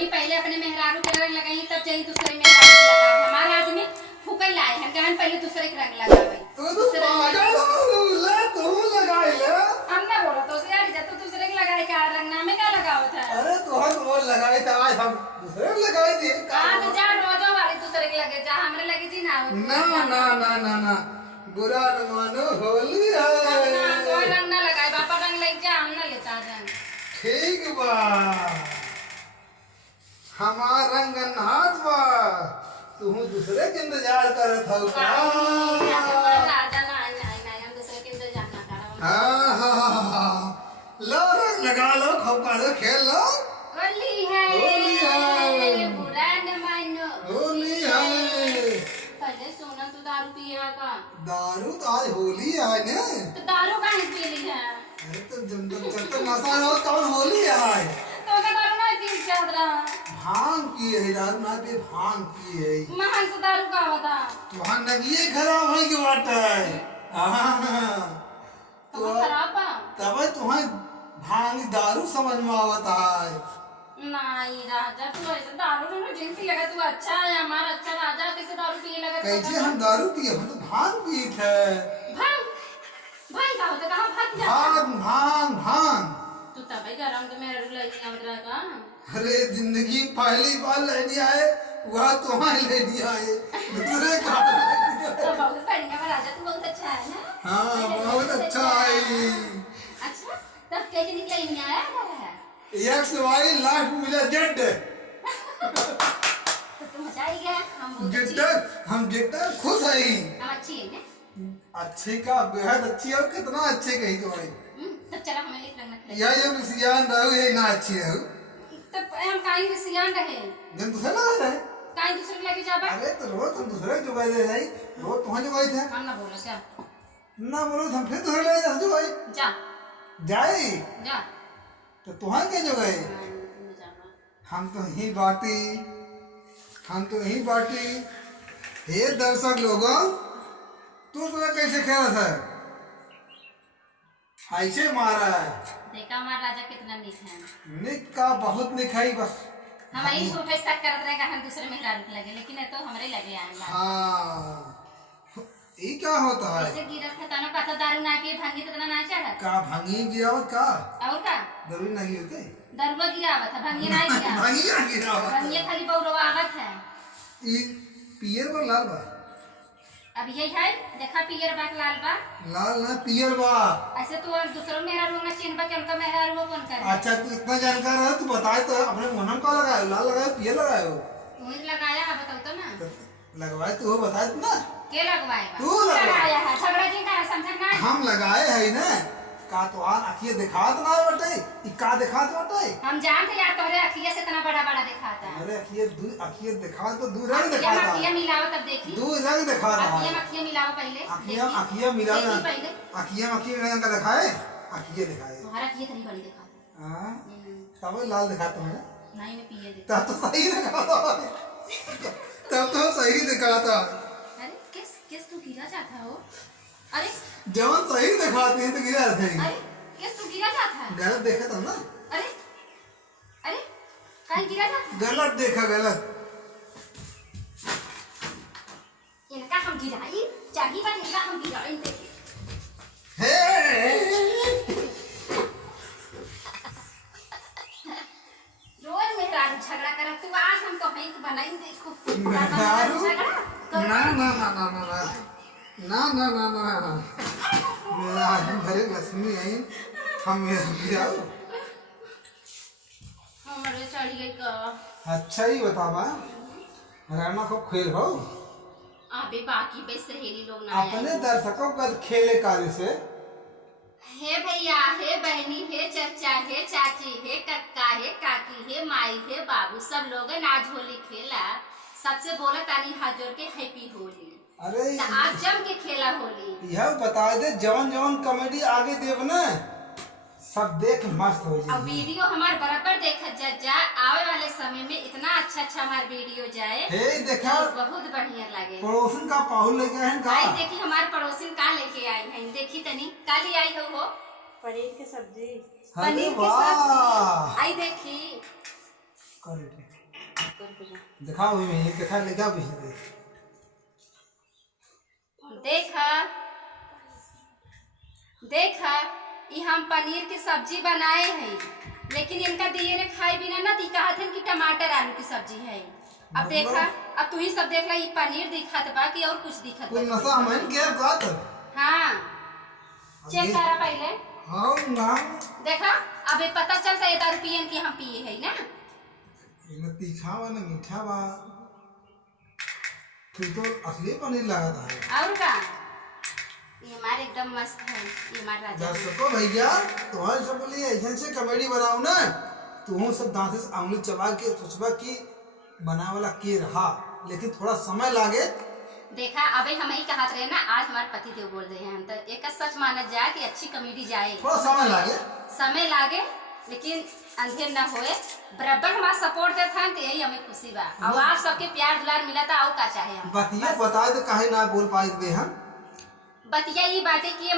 आदमी पहले अपने मेहरारू के रंग लगाई तब जाई दूसरे मेहरारू के लगावे। हमारे आदमी फूकल लाए हम कहन पहले दूसरे के रंग लगावे। तू पागल ले तू लगाई ले। हम ना बोला तो से यार जब दूसरे के लगाए का रंग नामे का लगावत है। अरे तो हम वो लगाई था आज हम दूसरे के लगाई थी। आज जा रोजो वाली दूसरे के लगे जा हमरे लगे जी ना। ना ना ना ना ना बुरा न मानो होली है। ना कोई रंग ना लगाए बापा रंग लग जा हम ना लेता रंग। ठीक बा हमार रंग हाथ बा तू दूसरे के इंतजार करत हौ का। राजा ना हम दूसरे के इंतजार ना करब। हाँ लो रंग लगा लो खूब कर खेल लो। होली है होली है बुरा न मानो होली है। पहले सोना तू दारू पिया का। दारू तो आज होली है ने। तो दारू काहे पी ली है। अरे तो जब तक नशा हो कौन होली है। तो का दारू नहीं पी चादरा। भांग की है दारू ना पे भांग की है। महान तो दारू का बता। तुहां नगिए खराब है के बाटे। हां तो खराब बा। तब तुहां भांग दारू समझ में आवत है। नहीं राजा तू ऐसे दारू ना जिंसी लगा तू अच्छा है हमारा अच्छा राजा कैसे दारू पिए लगा। कैसे हम दारू पिए हम तो भांग पिए थे। भांग भांग का होता कहां भाग जा। भांग भांग भांग तू तब का रंग में लगी आवत रहा का। अरे जिंदगी पहली बार लेनी आए वह तुम्हारे लेनी आए दूसरे का तो बहुत बढ़िया राजा तू बहुत अच्छा है ना। हाँ बहुत अच्छा है। अच्छा तब कैसे निकला नहीं आया है। एक सवाई लास्ट मिला जेड। तो तुम मजा ही गया हम बहुत जेड हम जेड खुश है। हम अच्छी है ना। अच्छे का बेहद अच्छी है कितना अच्छे कही तो है। तब चला हमें लिख रंग खेल। या जब सियान रहो ये ना अच्छी है। तब हम काहे सियान रहे। जब दूसरे लगा रहे काहे दूसरे लगे जाबा। अरे तो रोज हम दूसरे जो गए ले जाई रोज तुम्हारे जो गए थे हम ना बोलो जा। ना बोलो हम फिर दूसरे ले जा जो गए जा जाए जा। तो तुम्हारे के जो गए हम तो यही बाटी हे दर्शक लोगों तू तुम्हें कैसे खेला था ऐसे मारा है। देखा हमारा राजा कितना निक है। निक का बहुत निक है बस हम यही झूठे शक करत रहे हम दूसरे में लगे लगे लेकिन ये तो हमरे लगे आए। हाँ ये क्या होता है। ऐसे गिरत है तना पता दारू ना पिए भांगी तो ना चढ़त। का भांगी गिरावत का और का दारू नहीं होते दरुआ गिरावत है भांगी नहीं गिरावत। भांगी ना गिरावत भांगी खाली बौरवा आवत है। ये पियर पर लाल बा। अब यही है देखा पियर बाक लाल बा। लाल ना पियर बा। ऐसे तो और दूसरों मेहरा लोग ना चिन्ह बा के उनका मेहरा वो कौन करे। अच्छा तू इतना जानकार है तू बताए तो अपने मुंह में का लगाए लाल लगाए पियर लगाए हो। मुझे लगाया है बताओ तो ना। लगवाए तू हो बताए तू ना। के लगवाएगा तू लगाया है झगड़ा जी का समझना। हम लगाए है ना का तो आन अखिए दिखात ना बटे ई का दिखात बटे। हम जानते यार तोरे अखिया से इतना बड़ा बड़ा दिखाता है। अरे अखिए दिखा तो दू रंग दिखाता अखिया मिलाओ तब देखी। दू रंग दिखाता अखिया मिलाओ पहले। अखिया मिला देखी पहले। अखिया का दिखाए अखिए दिखाए। तुम्हारा अखिया थोड़ी बड़ी दिखाता। हां तब लाल दिखाता है नहीं मैं पिए देखता। तब तो सही दिखाता तब तो सही दिखाता। अरे किस तू गिरा जाता हो। अरे जवन सही दिखाते हैं तो गिरा थे। अरे किस तू गिरा जाता है। गलत देखा था ना। अरे अरे कहीं गिरा जाता। गलत देखा गलत। इनका हम गिराई चाहिए बात इनका हम गिराई देखिए। रोज मेरा झगड़ा करा तू आज हम तो कहीं बनाई देखो। ना ना ना ना ना ना ना ना ना ना मेरा हम घरे लक्ष्मी आई हम गिराओ। हमारे चढ़ी गई का। अच्छा ही बतावा रामा को खेल हो अबे बाकी पे सहेली लोग ना अपने दर्शकों का खेले कार्य से। हे भैया हे बहनी हे चचा हे चाची हे कक्का हे काकी हे माई हे बाबू सब लोग आज होली खेला। सबसे बोला तानी हाथ जोड़ के हैप्पी होली। अरे आज जम के खेला होली। यह बता दे जवन जवन कॉमेडी आगे देव ना सब देख मस्त हो जाए। अब वीडियो हमारे बराबर देखा जा आवे वाले समय में इतना अच्छा हमारा वीडियो जाए। हे देखा बहुत बढ़िया लगे। पड़ोसन का पाहुल लेके आए हैं का। आई देखी हमारे पड़ोसिन का लेके आई हैं देखी तनी काली आई हो पनीर की सब्जी। अरे वाह आई देखी करे दिखाओ में दिखा ले क्या पीछे देखा देखा ये हम पनीर की सब्जी बनाए हैं, लेकिन इनका दिए रे खाए बिना ना ती कहत हन कि टमाटर आलू की सब्जी है। अब देखा, अब तू ही सब देख ला, ये पनीर दिखत बा कि और कुछ दिखत कोई नशा हमन के बात। हाँ चेक करा पहले। हाँ ना देखा अब ये पता चलता है दारू पियन की हम पिए है ना। इनमें तीखा बा ना मीठा बा, फिर तो असली पनीर लगा था। और का ये हमारे एकदम मस्त है, ये हमारा राजा। दर्शकों भैया तुम्हारे सब बोलिए ऐसे से कॉमेडी बनाओ ना, तुम सब दांत से आंगली चबा के सोचबा कि बना वाला के रहा, लेकिन थोड़ा समय लागे। देखा अबे हम ही कहत रहे ना, आज हमारे पति देव बोल रहे हैं तो एक सच माना जाए कि अच्छी कॉमेडी जाए, थोड़ा समय लागे लेकिन अंधेर न होए, बराबर हमारा सपोर्ट देता है तो यही हमें खुशी बा। अब आप सबके प्यार दुलार मिला था और का चाहे हम बतिया बता दे काहे ना बोल पाए हम। बतिया ये बातें कि